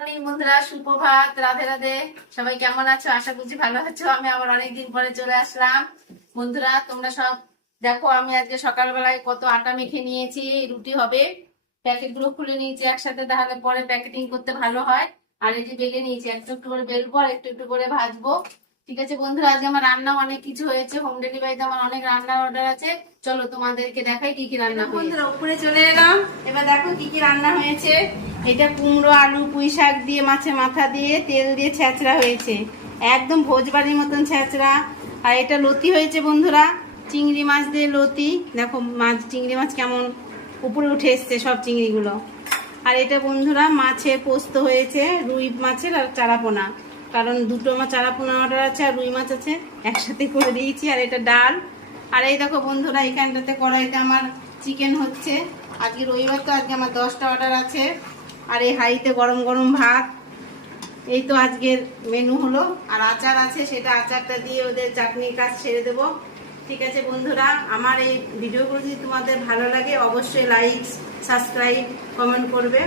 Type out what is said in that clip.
Morning বন্ধুরা, সুপ্রভাত, রাধে রাধে। সবাই কেমন আছো? আশা করছি ভালো আছো। আমি আবার অনেকদিন পরে চলে আসলাম। বন্ধুরা তোমরা সব দেখো, আমি আজকে সকালবেলায় কত আটা মেখে নিয়েছি। রুটি হবে, প্যাকেট গুলো খুলে নিয়েছি একসাথে, তাহলে পরে প্যাকেটিং করতে ভালো হয়। আর এই যে বেলে নিয়েছি, একটু একটু করে বেলবো আর একটু একটু করে ভাজবো। ঠিক আছে বন্ধুরা, আজকে আমার রান্না অনেক কিছু হয়েছে। হোম ডেলিভারিতে আমার অনেক রান্নার অর্ডার আছে। চলো তোমাদেরকে দেখাই কি কি রান্না হয়েছে। বন্ধুরা উপরে চলে এলাম, এবার দেখো কি কি রান্না হয়েছে। এটা কুমড়ো, আলু, পুঁই শাক দিয়ে, মাছের মাথা দিয়ে, তেল দিয়ে ছেঁচড়া হয়েছে, একদম ভোজবাড়ির মতন ছেঁচড়া। আর এটা লতি হয়েছে বন্ধুরা, চিংড়ি মাছ দিয়ে লতি। দেখো চিংড়ি মাছ কেমন উপরে উঠে এসছে সব চিংড়িগুলো। আর এটা বন্ধুরা মাছের পোস্ত হয়েছে, রুই মাছের আর চারাপোনা, কারণ দুটো মাছ চারাপোনা অর্ডার আছে আর রুই মাছ আছে, একসাথে করে দিয়েছি। আর এটা ডাল। আর এই দেখো বন্ধুরা, এখানটাতে কড়াইতে আমার চিকেন হচ্ছে। আজকে রবিবার তো, আজকে আমার 10টা অর্ডার আছে। আর এই হাঁড়িতে গরম গরম ভাত। এই তো আজকের মেনু হলো। আর আচার আছে, সেটা আচারটা দিয়ে ওদের চাটনির কাজ ছেড়ে দেবো। ঠিক আছে বন্ধুরা, আমার এই ভিডিওগুলো যদি তোমাদের ভালো লাগে অবশ্যই লাইক, সাবস্ক্রাইব, কমেন্ট করবে।